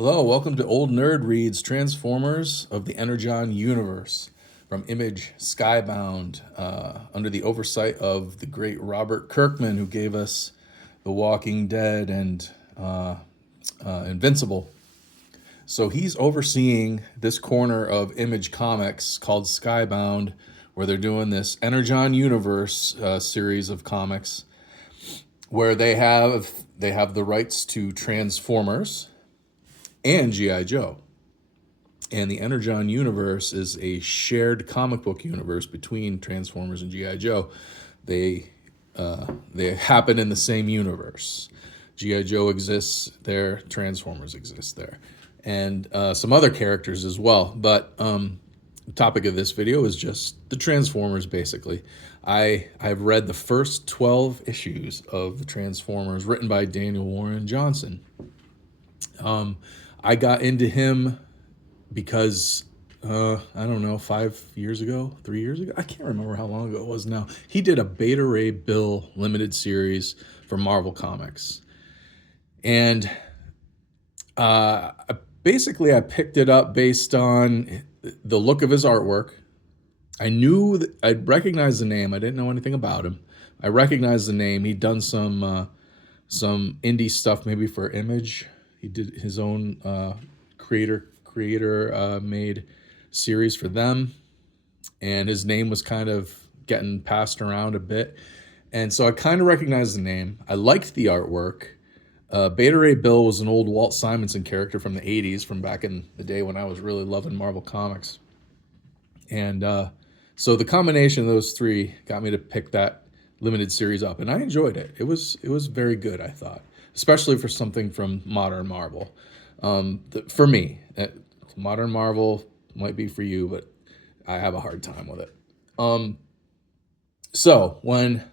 Hello, welcome to Old Nerd Reads Transformers of the Energon Universe from Image Skybound, under the oversight of the great Robert Kirkman, who gave us The Walking Dead and Invincible. So he's overseeing this corner of Image Comics called Skybound, where they're doing this Energon Universe series of comics, where they have the rights to Transformers and G.I. Joe. And the Energon universe is a shared comic book universe between Transformers and G.I. Joe. They happen in the same universe. G.I. Joe exists there, Transformers exists there. And some other characters as well. But the topic of this video is just the Transformers, basically. I've read the first 12 issues of the Transformers written by Daniel Warren Johnson. I got into him because, I don't know, 5 years ago, 3 years ago? I can't remember how long ago it was now. He did a Beta Ray Bill limited series for Marvel Comics. And basically I picked it up based on the look of his artwork. I knew that I'd recognized the name. I didn't know anything about him. I recognized the name. He'd done some indie stuff maybe for Image. He did his own creator made series for them, and his name was kind of getting passed around a bit, and so I kind of recognized the name. I liked the artwork. Beta Ray Bill was an old Walt Simonson character from the 80s, from back in the day when I was really loving Marvel Comics, and so the combination of those three got me to pick that limited series up, and I enjoyed it. It was very good, I thought, especially for something from modern Marvel. For me, modern Marvel might be for you, but I have a hard time with it. So when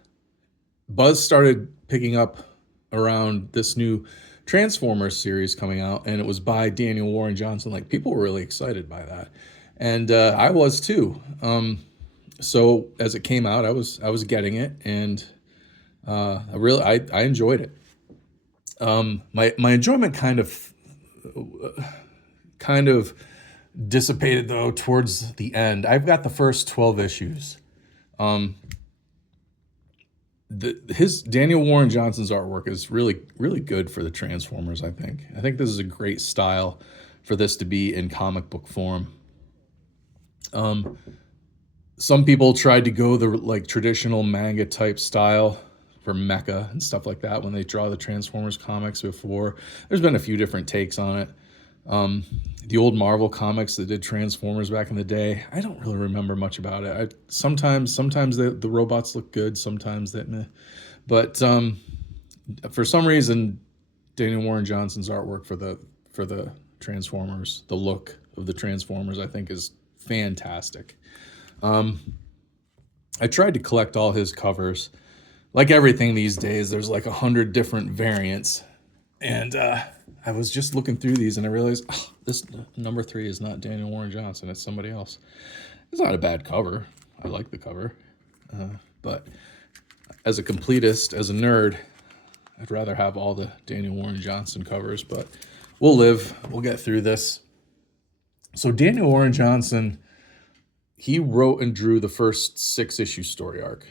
buzz started picking up around this new Transformers series coming out, and it was by Daniel Warren Johnson, like, people were really excited by that, and I was too. So as it came out, I was getting it, and I enjoyed it. My enjoyment kind of dissipated, though, towards the end. I've got the first 12 issues. His Daniel Warren Johnson's artwork is really good for the Transformers. I think this is a great style for this to be in comic book form. Some people tried to go the traditional manga type style for mecha and stuff like that when they draw the Transformers comics before. There's been a few different takes on it. The old Marvel comics that did Transformers back in the day, I don't really remember much about it. Sometimes the robots look good, sometimes that meh. But for some reason, Daniel Warren Johnson's artwork for the Transformers, the look of the Transformers, I think is fantastic. I tried to collect all his covers. Like everything these days, there's like 100 different variants. And I was just looking through these and I realized, this number 3 is not Daniel Warren Johnson, it's somebody else. It's not a bad cover. I like the cover. But as a completist, as a nerd, I'd rather have all the Daniel Warren Johnson covers, but we'll get through this. So Daniel Warren Johnson, he wrote and drew the first 6-issue story arc.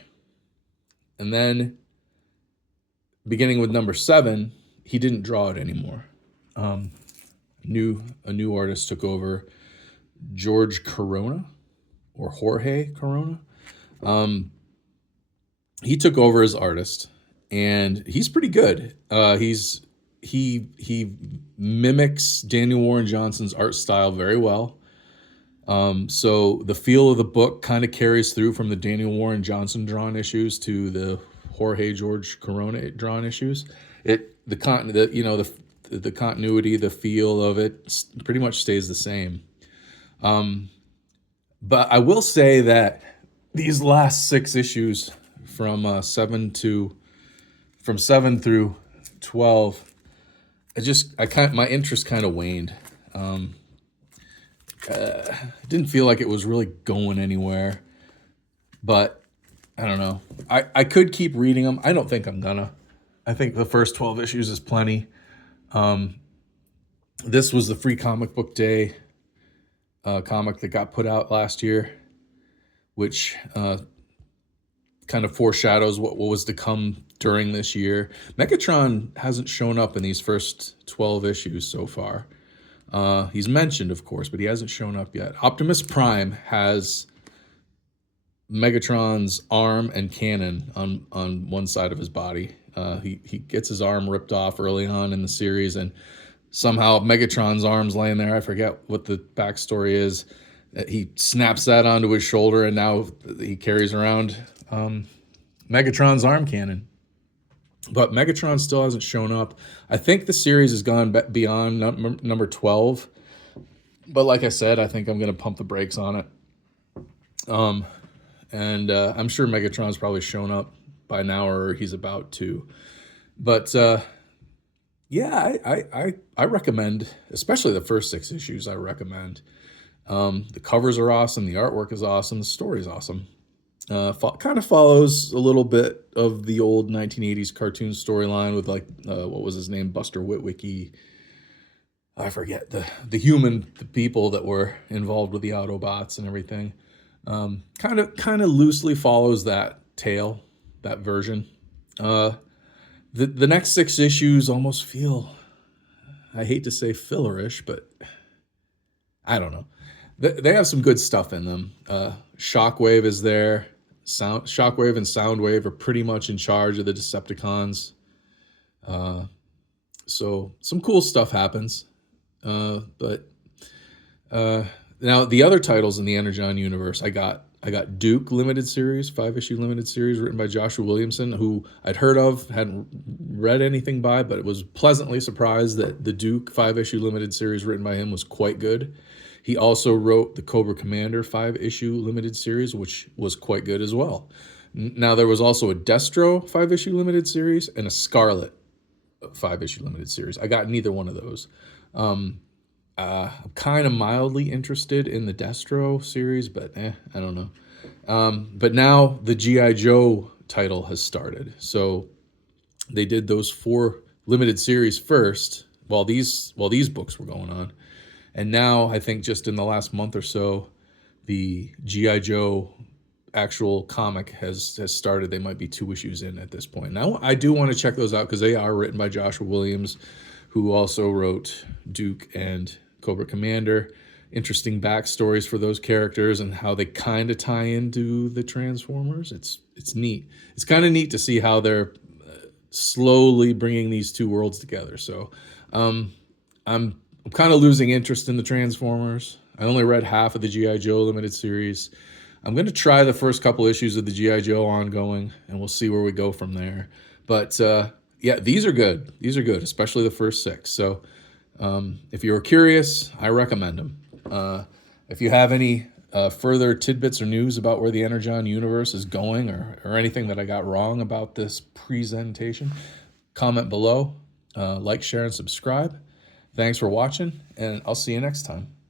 And then, beginning with number 7, he didn't draw it anymore. A new artist took over, Jorge Corona. He took over as artist, and he's pretty good. He mimics Daniel Warren Johnson's art style very well. So the feel of the book kind of carries through from the Daniel Warren Johnson drawn issues to the Jorge Corona drawn issues. The continuity, the feel of it pretty much stays the same. But I will say that these last 6 issues from 7 through 12, my interest kind of waned. Didn't feel like it was really going anywhere, but I don't know. I could keep reading them. I don't think I'm gonna. I think the first 12 issues is plenty. This was the Free Comic Book Day comic that got put out last year, which kind of foreshadows what was to come during this year. Megatron hasn't shown up in these first 12 issues so far. He's mentioned, of course, but he hasn't shown up yet. Optimus Prime has Megatron's arm and cannon on one side of his body. He gets his arm ripped off early on in the series, and somehow Megatron's arm's laying there. I forget what the backstory is. He snaps that onto his shoulder, and now he carries around Megatron's arm cannon. But Megatron still hasn't shown up. I think the series has gone beyond number 12. But like I said, I think I'm going to pump the brakes on it. And I'm sure Megatron's probably shown up by now, or he's about to. But yeah, I recommend, especially the first 6 issues. I recommend. The covers are awesome. The artwork is awesome. The story is awesome. Kind of follows a little bit of the old 1980s cartoon storyline with like what was his name, Buster Witwicky. I forget the people that were involved with the Autobots and everything. Kind of loosely follows that tale, that version. The next 6 issues almost feel, I hate to say fillerish, but I don't know. They have some good stuff in them. Shockwave is there. Shockwave and Soundwave are pretty much in charge of the Decepticons. So some cool stuff happens. But now the other titles in the Energon universe, I got Duke limited series, 5-issue limited series written by Joshua Williamson, who I'd heard of, hadn't read anything by, but it was pleasantly surprised that the Duke 5-issue limited series written by him was quite good. He also wrote the Cobra Commander 5-issue limited series, which was quite good as well. Now, there was also a Destro 5-issue limited series and a Scarlet 5-issue limited series. I got neither one of those. I'm kind of mildly interested in the Destro series, but I don't know. But now the G.I. Joe title has started. So they did those 4 limited series first while these books were going on. And now I think just in the last month or so, the G.I. Joe actual comic has started. They might be 2 issues in at this point. Now I do want to check those out because they are written by Joshua Williams, who also wrote Duke and Cobra Commander. Interesting backstories for those characters and how they kind of tie into the Transformers. It's neat. It's kind of neat to see how they're slowly bringing these 2 worlds together. So I'm kind of losing interest in the Transformers. I only read half of the G.I. Joe limited series. I'm going to try the first couple issues of the G.I. Joe ongoing, and we'll see where we go from there. But yeah, these are good. These are good, especially the first 6. So if you're curious, I recommend them. If you have any further tidbits or news about where the Energon universe is going, or anything that I got wrong about this presentation, comment below. Like, share, and subscribe. Thanks for watching, and I'll see you next time.